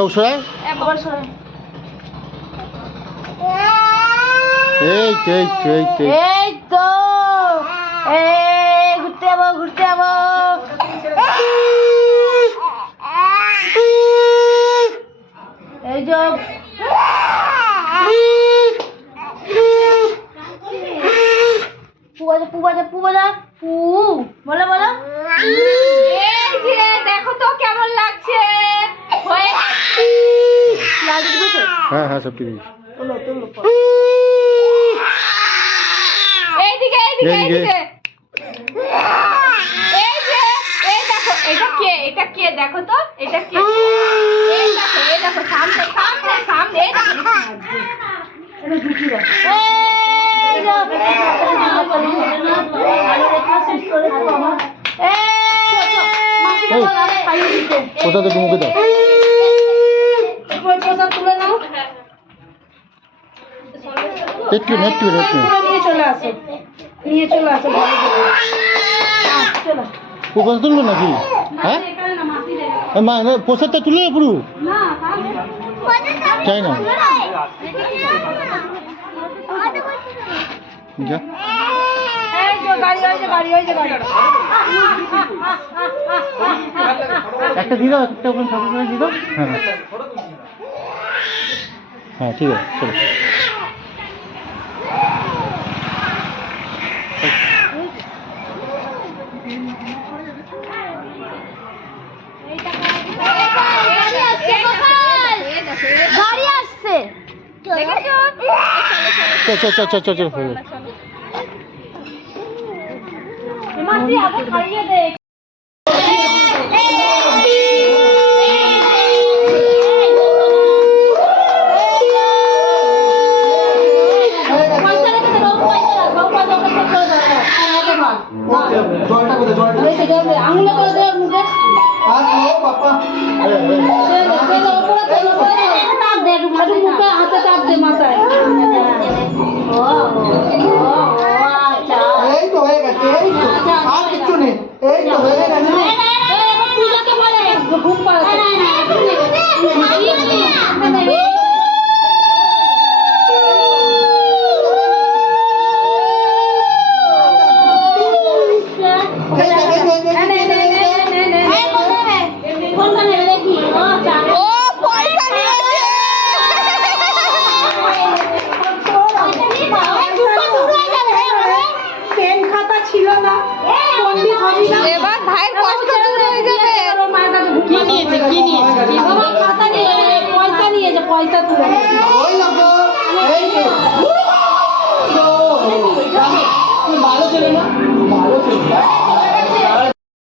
ও সরাই একবার সরাই। এই তো এই ঘুরতে যাবো এই যে পু বলো দেখো তো কেমন লাগছে। হ্যাঁ সব ঠিক এইদিকে এটা কে দেখো তো এটা কে। এই দেখো সামনে কোথাতে মুখে দাও তুলে নাও একটু নিয়ে চলে আসো চলো প্রসাদ তুললো নাকি? হ্যাঁ মা প্রসাদটা তুলে পুরো চাই না যা একটা দিয়ে দাও একটা ওখানে ঠাকুর করে দিয়ে দাও। হ্যাঁ ঠিক আছে চলো গাড়ি আসছে চল খাইয়ে দে। আঙুলে করে দেওয়ার মুখে মুখে হাতে চাপ দে মাথায়। এই তো হয়ে গেছে আর কিচ্ছু নেই এই তো হয়ে গেছে পূজাকে বলে ঘুম পাড়াতে এবার ভাইয়ের কষ্ট দূর হয়ে যাবে। কি নিয়েছে বাবা খাতা নিয়ে পয়সা নিয়েছে পয়সা তুলে ওই দেখো এই তো ভালো ছিল না ভালো ছিল